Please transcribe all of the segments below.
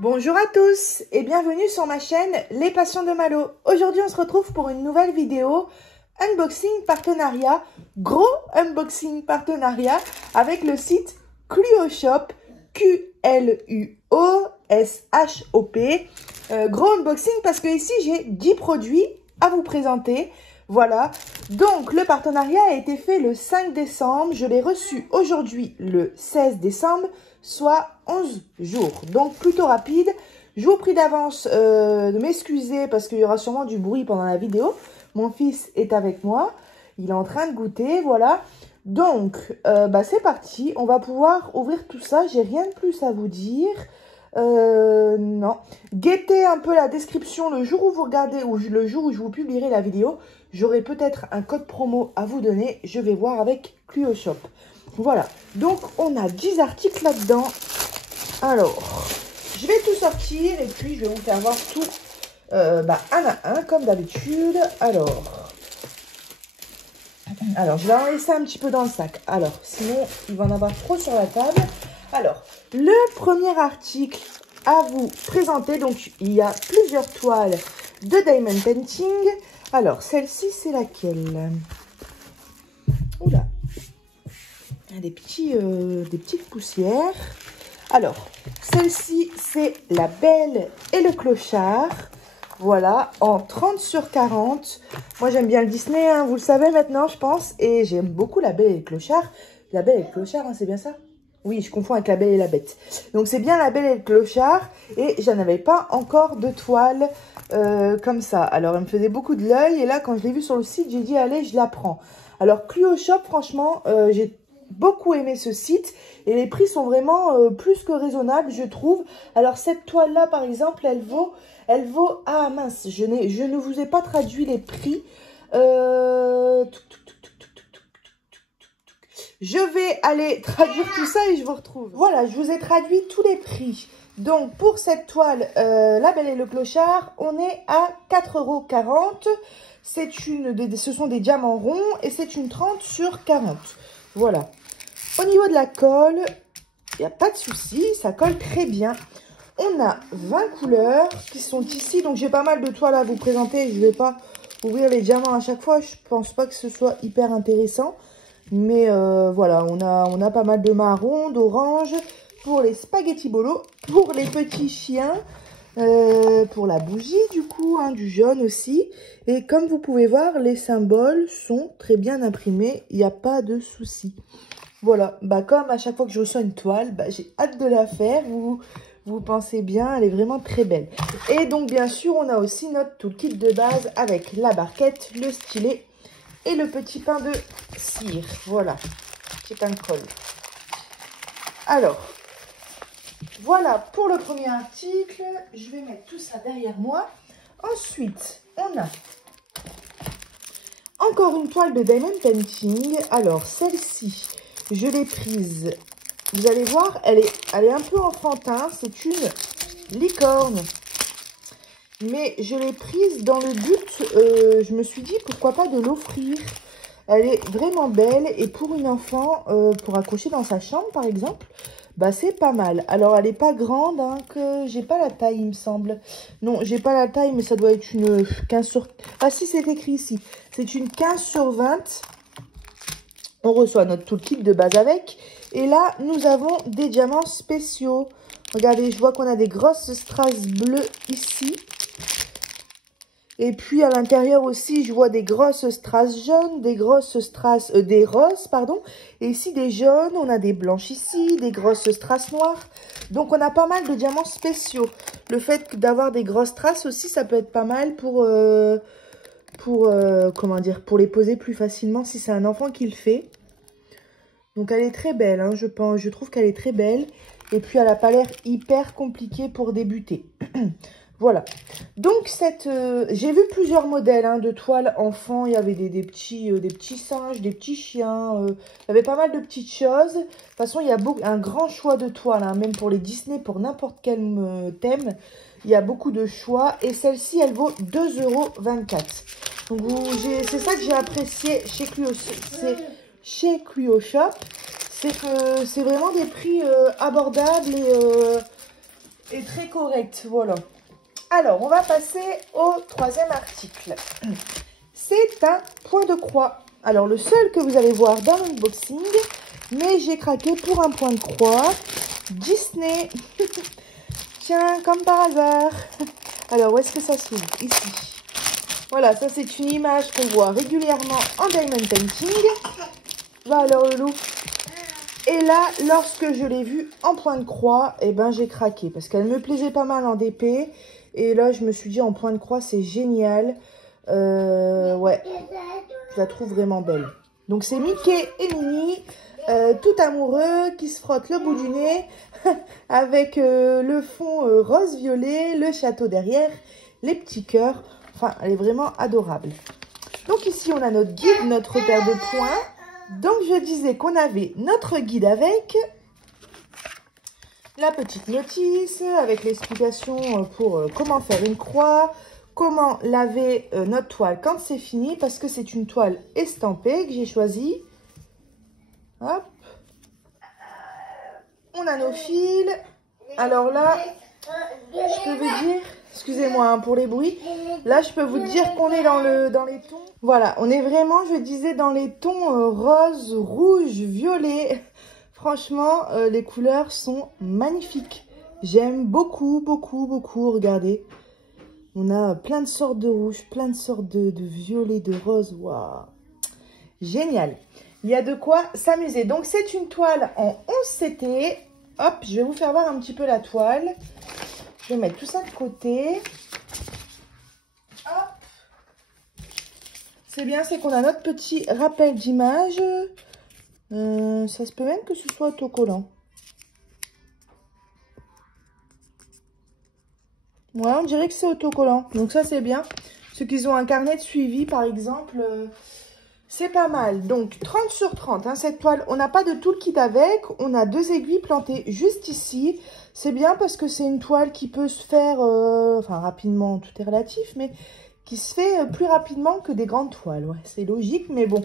Bonjour à tous et bienvenue sur ma chaîne Les Passions de Malo. Aujourd'hui on se retrouve pour une nouvelle vidéo unboxing partenariat, gros unboxing partenariat avec le site Cluo Shop, Q-L-U-O-S-H-O-P. Gros unboxing parce que ici j'ai 10 produits à vous présenter. Voilà, donc le partenariat a été fait le 5 décembre, je l'ai reçu aujourd'hui le 16 décembre, soit 11 jours, donc plutôt rapide. Je vous prie d'avance de m'excuser parce qu'il y aura sûrement du bruit pendant la vidéo. Mon fils est avec moi, il est en train de goûter, voilà. Donc, c'est parti, on va pouvoir ouvrir tout ça, j'ai rien de plus à vous dire. Non. Guettez un peu la description le jour où vous regardez ou le jour où je vous publierai la vidéo. J'aurai peut-être un code promo à vous donner. Je vais voir avec Cluo Shop. Voilà. Donc, on a 10 articles là-dedans. Alors, je vais tout sortir et puis je vais vous faire voir tout un à un comme d'habitude. Alors, je vais en laisser un petit peu dans le sac. Alors, sinon, il va en avoir trop sur la table. Alors, le premier article à vous présenter, donc il y a plusieurs toiles de Diamond Painting. Alors, celle-ci, c'est laquelle? Oula, il y a des petites poussières. Alors, celle-ci, c'est La Belle et le Clochard. Voilà, en 30 sur 40. Moi, j'aime bien le Disney, hein, vous le savez maintenant, je pense. Et j'aime beaucoup La Belle et le Clochard. La Belle et le Clochard, hein, c'est bien ça? Oui, je confonds avec La Belle et la Bête. Donc, c'est bien La Belle et le Clochard. Et j'en avais pas encore de toile comme ça. Alors, elle me faisait beaucoup de l'œil. Et là, quand je l'ai vue sur le site, j'ai dit, allez, je la prends. Alors, Cluo Shop, franchement, j'ai beaucoup aimé ce site. Et les prix sont vraiment plus que raisonnables, je trouve. Alors, cette toile-là, par exemple, elle vaut... Ah, mince, je ne vous ai pas traduit les prix. Je vais aller traduire tout ça et je vous retrouve. Voilà, je vous ai traduit tous les prix. Donc, pour cette toile, La Belle et le Clochard, on est à 4,40 €. Ce sont des diamants ronds et c'est une 30 sur 40. Voilà. Au niveau de la colle, il n'y a pas de souci, ça colle très bien. On a 20 couleurs qui sont ici. Donc, j'ai pas mal de toiles à vous présenter. Je ne vais pas ouvrir les diamants à chaque fois. Je pense pas que ce soit hyper intéressant. Mais voilà, on a pas mal de marron, d'orange, pour les spaghetti bolo, pour les petits chiens, pour la bougie du coup, hein, du jaune aussi. Et comme vous pouvez voir, les symboles sont très bien imprimés, il n'y a pas de souci. Voilà, comme à chaque fois que je reçois une toile, j'ai hâte de la faire, vous pensez bien, elle est vraiment très belle. Et donc bien sûr, on a aussi notre toolkit de base avec la barquette, le stylet, et le petit pain de cire. Voilà, petit pain de colle. Alors, voilà pour le premier article. Je vais mettre tout ça derrière moi. Ensuite, on a encore une toile de Diamond Painting. Alors, celle-ci, je l'ai prise. Vous allez voir, elle est un peu enfantin. C'est une licorne. Mais je l'ai prise dans le but, je me suis dit pourquoi pas de l'offrir. Elle est vraiment belle et pour une enfant, pour accrocher dans sa chambre par exemple, c'est pas mal. Alors elle n'est pas grande, hein, que j'ai pas la taille il me semble. Non, j'ai pas la taille mais ça doit être une 15 sur... Ah si, c'est écrit ici. C'est une 15 sur 20. On reçoit notre toolkit de base avec. Et là, nous avons des diamants spéciaux. Regardez, je vois qu'on a des grosses strass bleues ici. Et puis, à l'intérieur aussi, je vois des grosses strass jaunes, des grosses strass... des roses, pardon. Et ici, des jaunes. On a des blanches ici, des grosses strass noires. Donc, on a pas mal de diamants spéciaux. Le fait d'avoir des grosses strass aussi, ça peut être pas mal pour comment dire, pour les poser plus facilement si c'est un enfant qui le fait. Donc, elle est très belle, hein, je pense. Je trouve qu'elle est très belle. Et puis, elle n'a pas l'air hyper compliquée pour débuter. Voilà. Donc, j'ai vu plusieurs modèles hein, de toiles enfants. Il y avait des petits singes, des petits chiens. Il y avait pas mal de petites choses. De toute façon, il y a un grand choix de toiles. Hein, même pour les Disney, pour n'importe quel thème. Il y a beaucoup de choix. Et celle-ci, elle vaut 2,24 €. Donc, c'est ça que j'ai apprécié chez Cluo Shop. C'est que c'est vraiment des prix abordables et est très correct, voilà. Alors, on va passer au troisième article. C'est un point de croix. Alors, le seul que vous allez voir dans l'unboxing, mais j'ai craqué pour un point de croix. Disney. Tiens, comme par hasard. Alors, où est-ce que ça s'ouvre? Ici. Voilà, ça c'est une image qu'on voit régulièrement en diamond painting. Va alors, le loup. Et là, lorsque je l'ai vue en point de croix, eh ben, j'ai craqué. Parce qu'elle me plaisait pas mal en DP. Et là, je me suis dit, en point de croix, c'est génial. Ouais, je la trouve vraiment belle. Donc, c'est Mickey et Minnie, tout amoureux, qui se frottent le bout du nez. Avec le fond rose-violet, le château derrière, les petits cœurs. Enfin, elle est vraiment adorable. Donc, ici, on a notre guide, notre repère de points. Donc, je disais qu'on avait notre guide avec la petite notice, avec l'explication pour comment faire une croix, comment laver notre toile quand c'est fini, parce que c'est une toile estampée que j'ai choisie. Hop. On a nos fils. Alors là, je peux vous dire, excusez-moi hein, pour les bruits, là je peux vous dire qu'on est dans les tons. Voilà, on est vraiment, je disais, dans les tons rose, rouge, violet. Franchement, les couleurs sont magnifiques. J'aime beaucoup, beaucoup, beaucoup. Regardez, on a plein de sortes de rouge, plein de sortes de violet, de rose. Waouh, génial. Il y a de quoi s'amuser. Donc, c'est une toile en 11 CT. Hop, je vais vous faire voir un petit peu la toile. Je vais mettre tout ça de côté. Hop. C'est bien, c'est qu'on a notre petit rappel d'image. Ça se peut même que ce soit autocollant. Ouais, on dirait que c'est autocollant. Donc ça, c'est bien. Ceux qui ont un carnet de suivi, par exemple, c'est pas mal. Donc, 30 sur 30, hein, cette toile. On n'a pas de tout le kit avec. On a 2 aiguilles plantées juste ici. C'est bien parce que c'est une toile qui peut se faire, enfin, rapidement, tout est relatif, mais qui se fait plus rapidement que des grandes toiles. Ouais, c'est logique, mais bon.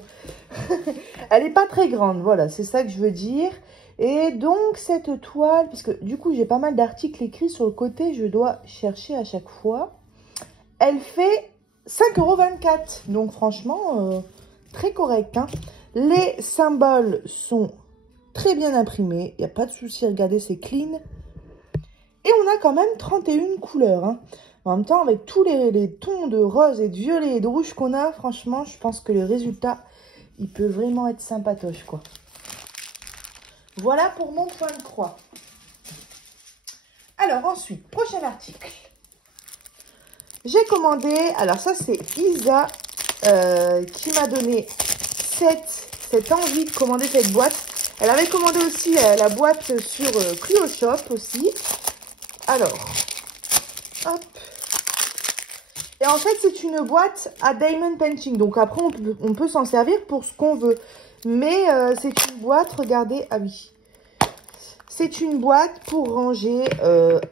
Elle n'est pas très grande, voilà, c'est ça que je veux dire. Et donc, cette toile, puisque du coup, j'ai pas mal d'articles écrits sur le côté, je dois chercher à chaque fois. Elle fait 5,24 €. Donc, franchement, très correct. Hein. Les symboles sont très bien imprimés. Il n'y a pas de souci, regardez, c'est clean. Et on a quand même 31 couleurs. Hein. En même temps, avec tous les tons de rose et de violet et de rouge qu'on a, franchement, je pense que le résultat, il peut vraiment être sympatoche, quoi. Voilà pour mon point de croix. Alors ensuite, prochain article. J'ai commandé, alors ça c'est Isa qui m'a donné cette envie de commander cette boîte. Elle avait commandé aussi la boîte sur Clio Shop aussi. Alors, hop. Et en fait, c'est une boîte à diamond painting. Donc après, on peut s'en servir pour ce qu'on veut. Mais c'est une boîte, regardez, ah oui. C'est une boîte pour ranger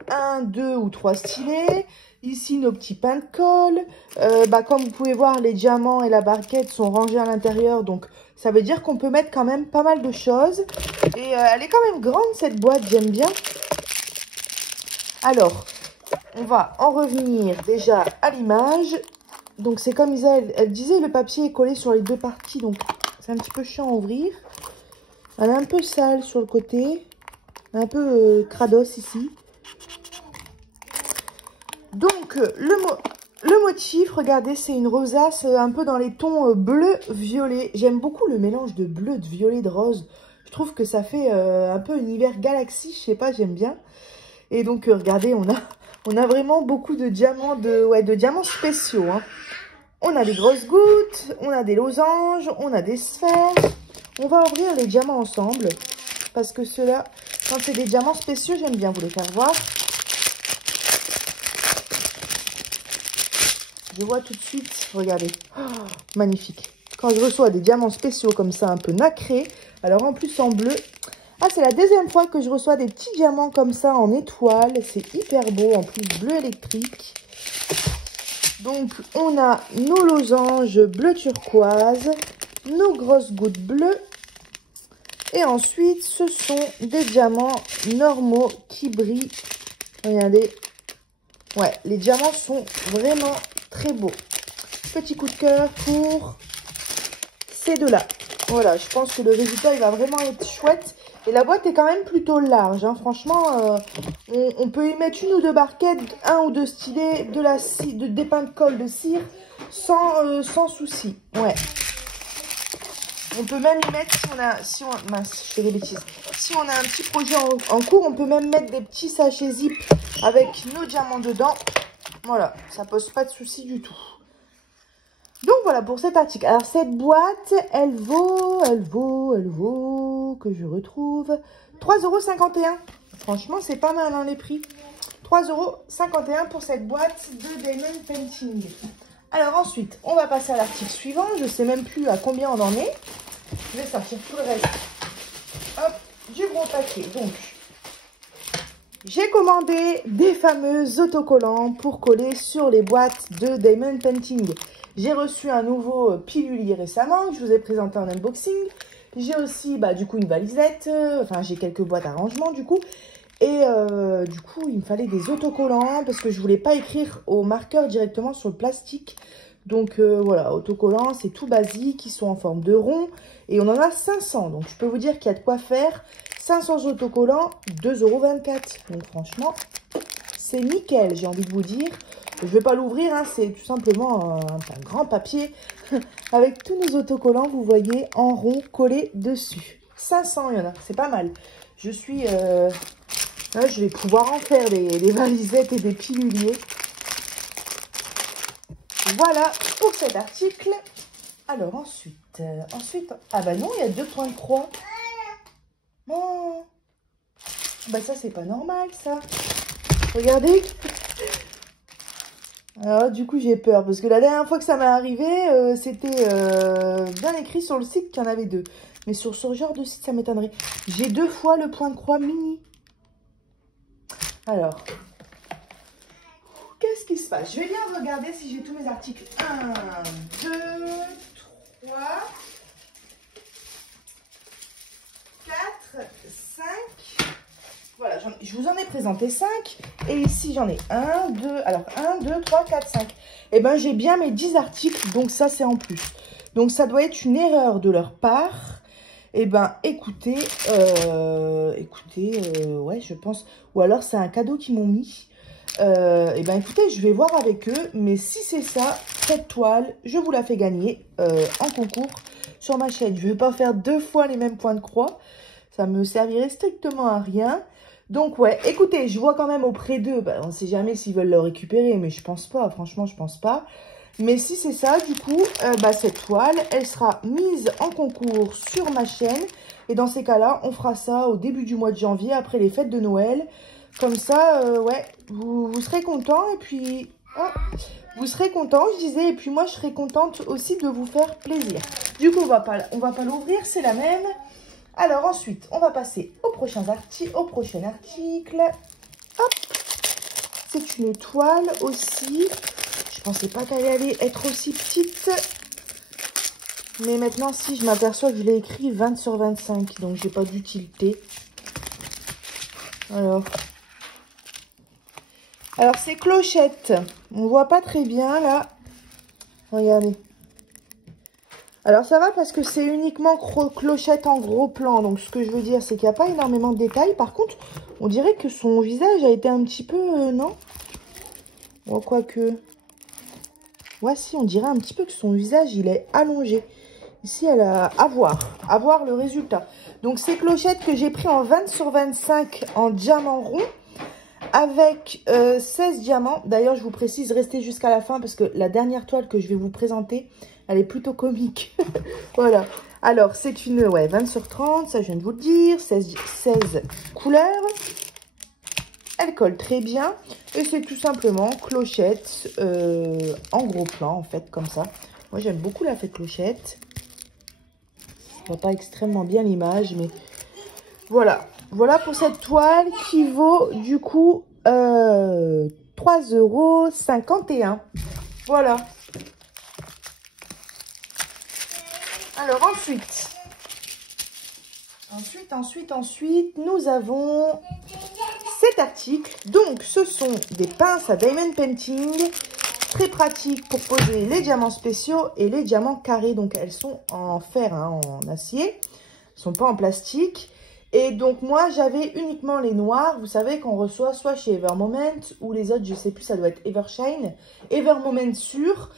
1, 2 ou 3 stylets. Ici, nos petits pains de colle. Comme vous pouvez voir, les diamants et la barquette sont rangés à l'intérieur. Donc, ça veut dire qu'on peut mettre quand même pas mal de choses. Et elle est quand même grande, cette boîte. J'aime bien. Alors, on va en revenir déjà à l'image. Donc, c'est comme Isa, elle disait, le papier est collé sur les deux parties. Donc, c'est un petit peu chiant à ouvrir. Elle est un peu sale sur le côté. Un peu crados ici. Donc, le motif, regardez, c'est une rosace un peu dans les tons bleu-violet. J'aime beaucoup le mélange de bleu, de violet, de rose. Je trouve que ça fait un peu univers galaxie, je sais pas, j'aime bien. Et donc, regardez, on a vraiment beaucoup de diamants, de diamants spéciaux. Hein. On a des grosses gouttes, on a des losanges, on a des sphères. On va ouvrir les diamants ensemble. Parce que ceux-là, quand c'est des diamants spéciaux, j'aime bien vous les faire voir. Je vois tout de suite, regardez, oh, magnifique. Quand je reçois des diamants spéciaux comme ça, un peu nacrés, alors en plus en bleu. Ah, c'est la deuxième fois que je reçois des petits diamants comme ça en étoile. C'est hyper beau, en plus bleu électrique. Donc, on a nos losanges bleu turquoise, nos grosses gouttes bleues. Et ensuite, ce sont des diamants normaux qui brillent Regardez. Ouais, les diamants sont vraiment très beaux. Petit coup de cœur pour ces deux-là. Voilà, je pense que le résultat, il va vraiment être chouette. Et la boîte est quand même plutôt large. Hein. Franchement, on peut y mettre une ou deux barquettes, un ou deux stylets, des pains de colle de cire, sans souci. Ouais. On peut même y mettre, mince, je fais des bêtises. Si on a un petit projet en cours, on peut même mettre des petits sachets zip avec nos diamants dedans. Voilà, ça pose pas de souci du tout. Donc voilà pour cet article. Alors cette boîte, elle vaut, que je retrouve, 3,51 €. Franchement, c'est pas mal hein, les prix. 3,51 € pour cette boîte de Diamond Painting. Alors ensuite, on va passer à l'article suivant. Je sais même plus à combien on en est. Je vais sortir tout le reste. Hop, du gros paquet. Donc, j'ai commandé des fameux autocollants pour coller sur les boîtes de Diamond Painting. J'ai reçu un nouveau pilulier récemment que je vous ai présenté en unboxing. J'ai aussi, du coup, une valisette. Enfin, j'ai quelques boîtes à rangement, du coup. Et du coup, il me fallait des autocollants parce que je voulais pas écrire au marqueur directement sur le plastique. Donc voilà, autocollants, c'est tout basique. Ils sont en forme de rond. Et on en a 500. Donc, je peux vous dire qu'il y a de quoi faire. 500 autocollants, 2,24 €. Donc, franchement, c'est nickel, j'ai envie de vous dire. Je ne vais pas l'ouvrir, hein, c'est tout simplement un grand papier avec tous nos autocollants, vous voyez, en rond collés dessus. 500, il y en a, c'est pas mal. Je suis... là, je vais pouvoir en faire des valisettes et des piluliers. Voilà pour cet article. Alors ensuite... ah bah non, il y a 2 points de croix. Oh. Bah ça, c'est pas normal, ça. Regardez. Alors du coup, j'ai peur. Parce que la dernière fois que ça m'est arrivé, c'était bien écrit sur le site qu'il y en avait 2. Mais sur ce genre de site, ça m'étonnerait. J'ai 2 fois le point de croix mini. Alors, qu'est-ce qui se passe? Je vais bien regarder si j'ai tous mes articles. 1, 2, 3, 4, 5. Voilà, je vous en ai présenté 5. Et ici, j'en ai 1, 2. Alors, 1, 2, 3, 4, 5. Et bien, j'ai bien mes 10 articles. Donc, ça, c'est en plus. Donc, ça doit être une erreur de leur part. Et ben, écoutez, ouais, je pense. Ou alors, c'est un cadeau qu'ils m'ont mis. Et ben, écoutez, je vais voir avec eux. Mais si c'est ça, cette toile, je vous la fais gagner en concours sur ma chaîne. Je ne vais pas faire 2 fois les mêmes points de croix. Ça me servirait strictement à rien. Donc, ouais, écoutez, je vois quand même auprès d'eux. On ne sait jamais s'ils veulent le récupérer, mais je pense pas. Franchement, je pense pas. Mais si c'est ça, du coup, cette toile, elle sera mise en concours sur ma chaîne. Et dans ces cas-là, on fera ça au début du mois de janvier, après les fêtes de Noël. Comme ça, ouais, vous serez contents. Et puis, vous serez contents, je disais. Et puis moi, je serai contente aussi de vous faire plaisir. Du coup, on va pas l'ouvrir, c'est la même. Alors ensuite, on va passer au prochain article. Hop, c'est une toile aussi. Je pensais pas qu'elle allait être aussi petite. Mais maintenant, si, je m'aperçois que je l'ai écrit 20 sur 25. Donc, j'ai pas d'utilité. Alors c'est clochette. On voit pas très bien, là. Regardez. Alors, ça va parce que c'est uniquement clochette en gros plan. Donc, ce que je veux dire, c'est qu'il n'y a pas énormément de détails. Par contre, on dirait que son visage a été un petit peu... non? Bon, quoique... Ouais, si, on dirait un petit peu que son visage, il est allongé. Ici, elle a à voir le résultat. Donc, ces clochettes que j'ai pris en 20 sur 25 en diamant rond avec 16 diamants. D'ailleurs, je vous précise, restez jusqu'à la fin parce que la dernière toile que je vais vous présenter, elle est plutôt comique. Voilà. Alors, c'est une 20 sur 30, ça je viens de vous le dire. 16 couleurs. Elle colle très bien. Et c'est tout simplement clochette en gros plan, en fait, comme ça. Moi, j'aime beaucoup la fête clochette. Je vois pas extrêmement bien l'image, mais voilà. Voilà pour cette toile qui vaut, du coup, 3,51 €. Voilà. Alors, ensuite, nous avons cet article. Donc, ce sont des pinces à diamond painting, très pratiques pour poser les diamants spéciaux et les diamants carrés. Donc, elles sont en fer, hein, en acier, elles ne sont pas en plastique. Et donc, moi, j'avais uniquement les noirs. Vous savez qu'on reçoit soit chez Evermoment ou les autres, je sais plus, ça doit être Evershine. Evermoment sûr.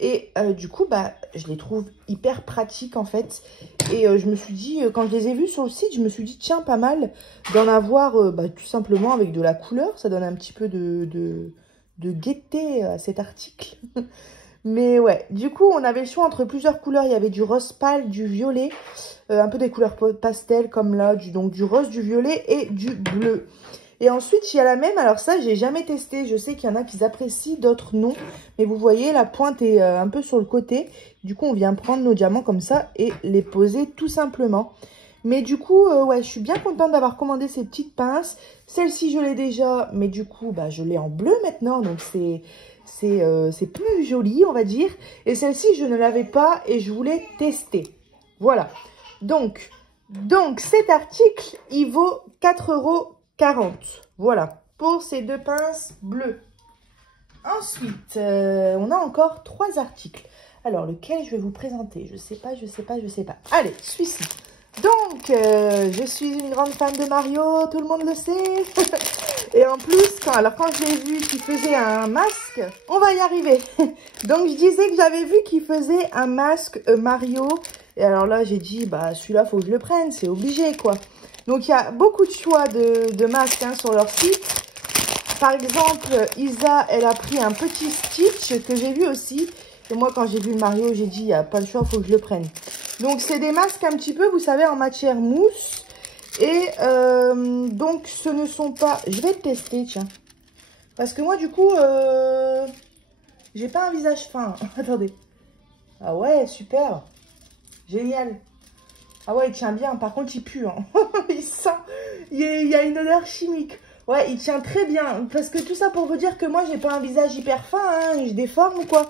Et du coup, bah, je les trouve hyper pratiques en fait. Et je me suis dit, quand je les ai vus sur le site, je me suis dit, tiens, pas mal d'en avoir bah, tout simplement avec de la couleur. Ça donne un petit peu de gaieté à cet article. Mais ouais, du coup, on avait le choix entre plusieurs couleurs. Il y avait du rose pâle, du violet, un peu des couleurs pastel comme là, donc du rose, du violet et du bleu. Et ensuite, il y a la même. Alors ça, j'ai jamais testé. Je sais qu'il y en a qui apprécient, d'autres non. Mais vous voyez, la pointe est un peu sur le côté. Du coup, on vient prendre nos diamants comme ça et les poser tout simplement. Mais du coup, ouais, je suis bien contente d'avoir commandé ces petites pinces. Celle-ci, je l'ai déjà, mais du coup, bah, je l'ai en bleu maintenant. Donc, c'est plus joli, on va dire. Et celle-ci, je ne l'avais pas et je voulais tester. Voilà. Donc cet article, il vaut 4,40 €. Voilà, pour ces deux pinces bleues. Ensuite, on a encore 3 articles. Alors, lequel je vais vous présenter? Je sais pas. Allez, celui-ci. Donc, je suis une grande fan de Mario, tout le monde le sait. Et en plus, quand je l'ai vu qu'il faisait un masque, on va y arriver. Donc, je disais que j'avais vu qu'il faisait un masque Mario. Et alors là, j'ai dit, bah celui-là, faut que je le prenne, c'est obligé, quoi. Donc, il y a beaucoup de choix de masques hein, sur leur site. Par exemple, Isa, elle a pris un petit Stitch que j'ai vu aussi. Et moi, quand j'ai vu Mario, j'ai dit, il n'y a pas le choix, il faut que je le prenne. Donc, c'est des masques un petit peu, vous savez, en matière mousse. Et donc, ce ne sont pas... Je vais tester, tiens. Parce que moi, du coup, j'ai pas un visage fin. Attendez. Ah ouais, super. Génial. Ah ouais, il tient bien. Par contre, il pue. Hein. Il sent... Il y a une odeur chimique. Ouais, il tient très bien. Parce que tout ça pour vous dire que moi, j'ai pas un visage hyper fin. Hein, je déforme ou quoi.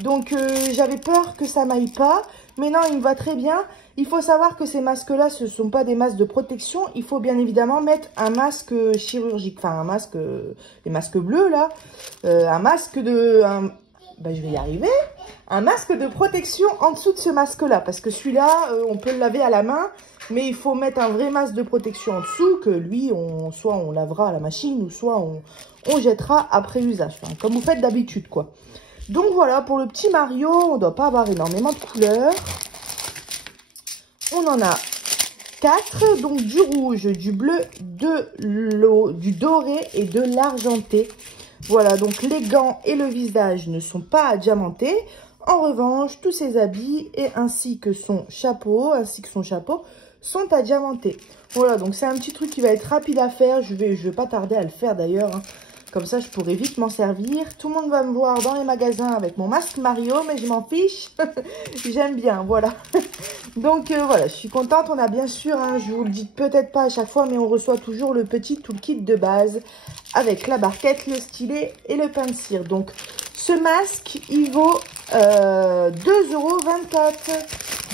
Donc, j'avais peur que ça m'aille pas. Mais non, il me va très bien. Il faut savoir que ces masques-là, ce ne sont pas des masques de protection. Il faut bien évidemment mettre un masque chirurgique. Enfin, un masque... les masques bleus, là. Un masque de... Ben, je vais y arriver. Un masque de protection en dessous de ce masque-là. Parce que celui-là, on peut le laver à la main. Mais il faut mettre un vrai masque de protection en dessous. Que lui, soit on lavera à la machine. Ou soit on jettera après usage. Enfin, comme vous faites d'habitude, quoi. Donc voilà, pour le petit Mario, on ne doit pas avoir énormément de couleurs. On en a 4. Donc du rouge, du bleu, du doré et de l'argenté. Voilà, donc les gants et le visage ne sont pas diamantés. En revanche, tous ses habits ainsi que son chapeau, sont à diamanter. Voilà, donc c'est un petit truc qui va être rapide à faire. Je vais pas tarder à le faire d'ailleurs. Hein. Comme ça, je pourrais vite m'en servir. Tout le monde va me voir dans les magasins avec mon masque Mario, mais je m'en fiche. J'aime bien, voilà. Donc voilà, je suis contente. On a bien sûr, hein, je vous le dis peut-être pas à chaque fois, mais on reçoit toujours le petit toolkit de base avec la barquette, le stylet et le pain de cire. Donc ce masque, il vaut 2,24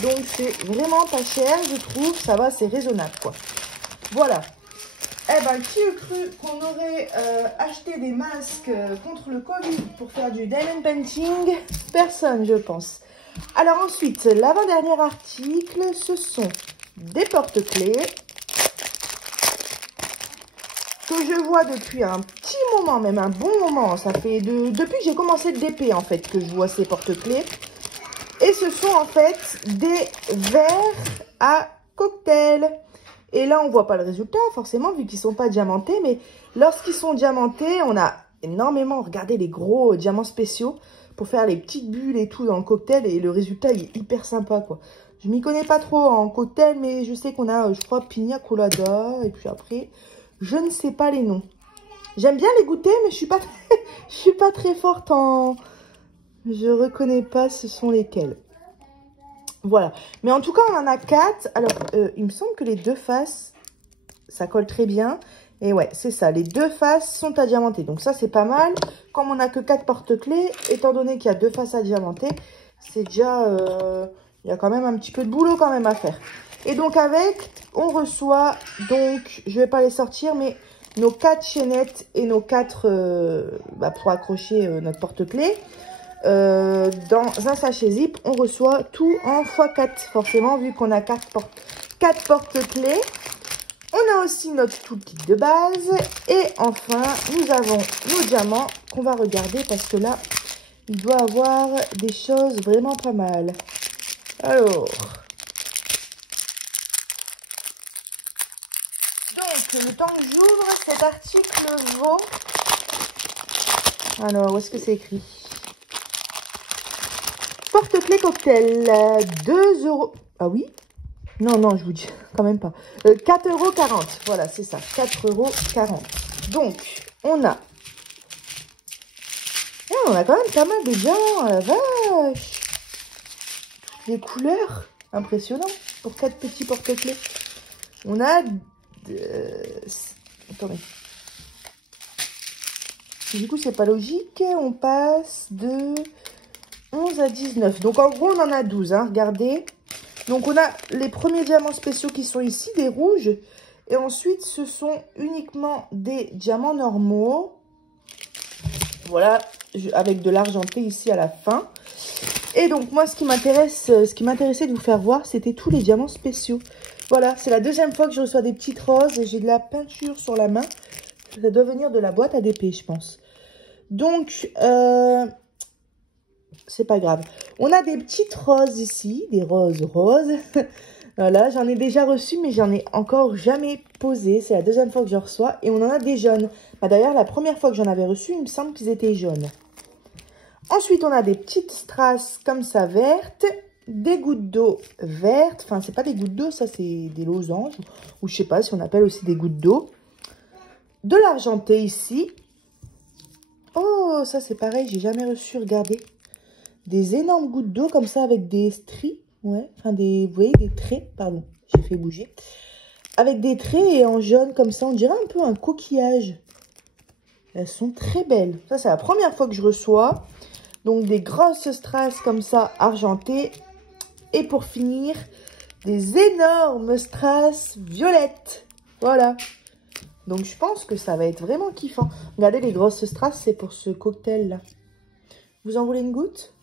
€. Donc c'est vraiment pas cher, je trouve. Ça va, c'est raisonnable, quoi. Voilà. Eh ben, qui eût cru qu'on aurait acheté des masques contre le Covid pour faire du diamond painting? Personne, je pense. Alors ensuite, l'avant-dernier article, ce sont des porte-clés que je vois depuis un petit moment, même un bon moment. Ça fait depuis que j'ai commencé le DP, en fait, que je vois ces porte-clés. Et ce sont, en fait, des verres à cocktail. Et là, on voit pas le résultat, forcément, vu qu'ils sont pas diamantés. Mais lorsqu'ils sont diamantés, on a énormément regardé les gros diamants spéciaux pour faire les petites bulles et tout dans le cocktail. Et le résultat, il est hyper sympa, quoi. Je m'y connais pas trop en cocktail, mais je sais qu'on a, je crois, Pina Colada. Et puis après, je ne sais pas les noms. J'aime bien les goûter, mais je suis pas très forte en... Je reconnais pas ce sont lesquels. Voilà. Mais en tout cas, on en a 4. Alors, il me semble que les deux faces, ça colle très bien. Et ouais, c'est ça. Les deux faces sont à diamanter. Donc ça, c'est pas mal. Comme on n'a que 4 porte-clés, étant donné qu'il y a deux faces à diamanter, c'est déjà... il y a quand même un petit peu de boulot quand même à faire. Et donc avec, on reçoit... Donc, je vais pas les sortir, mais nos 4 chaînettes et nos 4 pour accrocher notre porte-clés. Dans un sachet zip, on reçoit tout en x4, forcément, vu qu'on a 4 porte-clés. On a aussi notre toolkit de base. Et enfin, nous avons nos diamants qu'on va regarder parce que là, il doit avoir des choses vraiment pas mal. Alors, donc, le temps que j'ouvre, cet article vaut... Alors, où est-ce que c'est écrit? Porte-clés cocktail, 2 euros. Ah oui? Non, non, je vous dis quand même pas. 4,40 €. Voilà, c'est ça. 4,40 €. Donc, on a quand même pas mal de diamants, la vache. Toutes les couleurs. Impressionnant. Pour 4 petits porte-clés. On a... Attendez. Du coup, c'est pas logique. On passe de 11 à 19. Donc, en gros, on en a 12. Hein, regardez. Donc, on a les premiers diamants spéciaux qui sont ici, des rouges. Et ensuite, ce sont uniquement des diamants normaux. Voilà, avec de l'argenté ici à la fin. Et donc, moi, ce qui m'intéressait de vous faire voir, c'était tous les diamants spéciaux. Voilà, c'est la deuxième fois que je reçois des petites roses. J'ai de la peinture sur la main. Ça doit venir de la boîte ADP, je pense. Donc, c'est pas grave. On a des petites roses ici, des roses. Voilà, j'en ai déjà reçu, mais j'en ai encore jamais posé. C'est la deuxième fois que je reçois. Et on en a des jaunes. D'ailleurs, la première fois que j'en avais reçu, il me semble qu'ils étaient jaunes. Ensuite, on a des petites strass comme ça vertes. Des gouttes d'eau vertes. Enfin, c'est pas des gouttes d'eau, ça c'est des losanges. Ou je sais pas si on appelle aussi des gouttes d'eau. De l'argenté ici. Oh, ça c'est pareil, j'ai jamais reçu, regardez. Des énormes gouttes d'eau comme ça avec des stries. Ouais, enfin des, vous voyez, des traits, pardon, j'ai fait bouger. Avec des traits et en jaune comme ça, on dirait un peu un coquillage. Elles sont très belles. Ça, c'est la première fois que je reçois. Donc, des grosses strass comme ça, argentées. Et pour finir, des énormes strass violettes. Voilà. Donc, je pense que ça va être vraiment kiffant. Regardez, les grosses strass, c'est pour ce cocktail-là. Vous en voulez une goutte?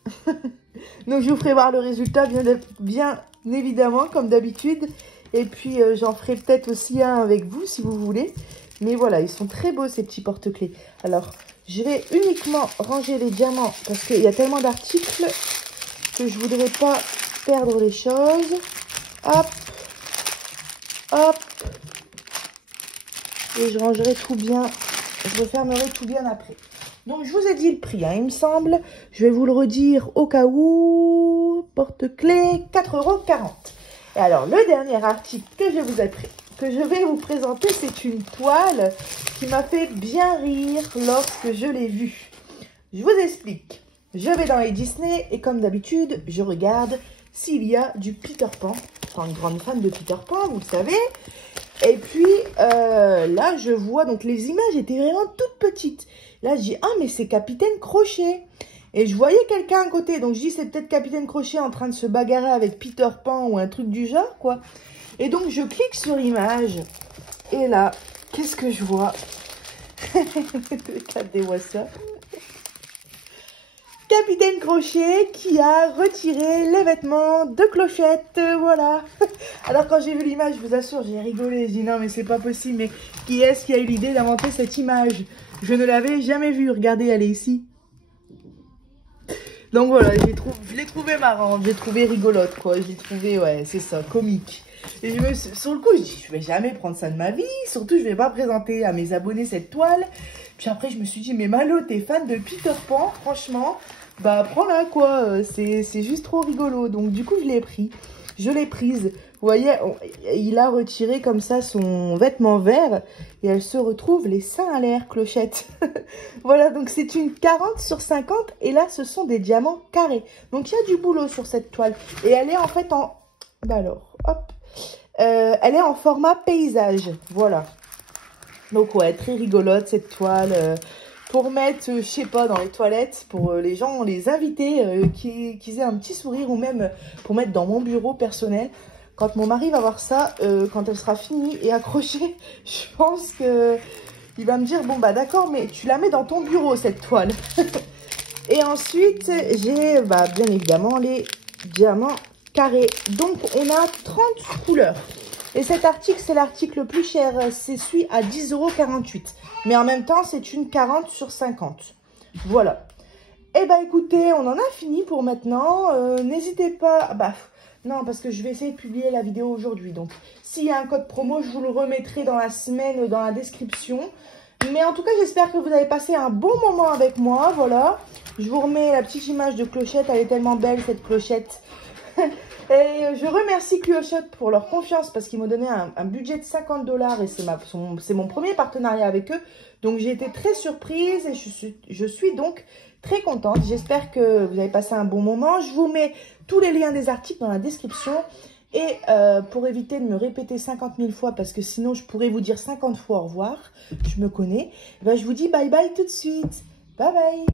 Donc, je vous ferai voir le résultat, bien évidemment, comme d'habitude. Et puis, j'en ferai peut-être aussi un avec vous, si vous voulez. Mais voilà, ils sont très beaux, ces petits porte-clés. Alors, je vais uniquement ranger les diamants parce qu'il y a tellement d'articles que je voudrais pas perdre les choses. Hop, hop. Et je rangerai tout bien. Je refermerai tout bien après. Donc, je vous ai dit le prix, hein, il me semble. Je vais vous le redire au cas où. Porte-clés, 4,40 €. Et alors, le dernier article que je vais vous présenter, c'est une toile qui m'a fait bien rire lorsque je l'ai vue. Je vous explique. Je vais dans les Disney et comme d'habitude, je regarde s'il y a du Peter Pan. Je suis une grande fan de Peter Pan, vous le savez. Et puis, là, je vois, donc les images étaient vraiment toutes petites. Là, je dis, ah, mais c'est Capitaine Crochet. Et je voyais quelqu'un à côté. Donc, je dis, c'est peut-être Capitaine Crochet en train de se bagarrer avec Peter Pan ou un truc du genre, quoi. Et donc, je clique sur l'image. Et là, qu'est-ce que je vois? Regardez-moi ça. Capitaine Crochet qui a retiré les vêtements de Clochette, voilà. Alors quand j'ai vu l'image, je vous assure, j'ai rigolé, j'ai dit non mais c'est pas possible, mais qui est-ce qui a eu l'idée d'inventer cette image? Je ne l'avais jamais vue, regardez, elle est ici. Donc voilà, je l'ai trouvé marrante, j'ai trouvé rigolote quoi, j'ai trouvé, ouais c'est ça, comique. Et sur le coup, je dis, je vais jamais prendre ça de ma vie, surtout je vais pas présenter à mes abonnés cette toile. Puis après je me suis dit, mais Malo, t'es fan de Peter Pan, franchement, bah prends-la quoi, c'est juste trop rigolo. Donc du coup je l'ai pris, je l'ai prise. Vous voyez, il a retiré comme ça son vêtement vert et elle se retrouve les seins à l'air, Clochette. Voilà, donc c'est une 40 sur 50 et là ce sont des diamants carrés. Donc il y a du boulot sur cette toile et elle est en fait en... Bah alors, hop. Elle est en format paysage, voilà. Donc ouais, très rigolote cette toile. Pour mettre, je sais pas, dans les toilettes, pour les gens, les invités qui aient un petit sourire ou même pour mettre dans mon bureau personnel. Quand mon mari va voir ça, quand elle sera finie et accrochée, je pense que Il va me dire, bon bah d'accord, mais tu la mets dans ton bureau cette toile. Et ensuite, j'ai bien évidemment les diamants carrés. Donc, on a 30 couleurs. Et cet article, c'est l'article le plus cher. C'est celui à 10,48 €. Mais en même temps, c'est une 40 sur 50. Voilà. Et bah écoutez, on en a fini pour maintenant. N'hésitez pas... non, parce que je vais essayer de publier la vidéo aujourd'hui. Donc, s'il y a un code promo, je vous le remettrai dans la semaine, dans la description. Mais en tout cas, j'espère que vous avez passé un bon moment avec moi. Voilà. Je vous remets la petite image de Clochette. Elle est tellement belle, cette Clochette. Et je remercie Clochette pour leur confiance parce qu'ils m'ont donné un budget de 50 $ et c'est mon premier partenariat avec eux. Donc, j'ai été très surprise et je suis donc très contente. J'espère que vous avez passé un bon moment. Je vous mets tous les liens des articles dans la description. Et pour éviter de me répéter 50 000 fois, parce que sinon je pourrais vous dire 50 fois au revoir, je me connais, je vous dis bye bye tout de suite. Bye bye.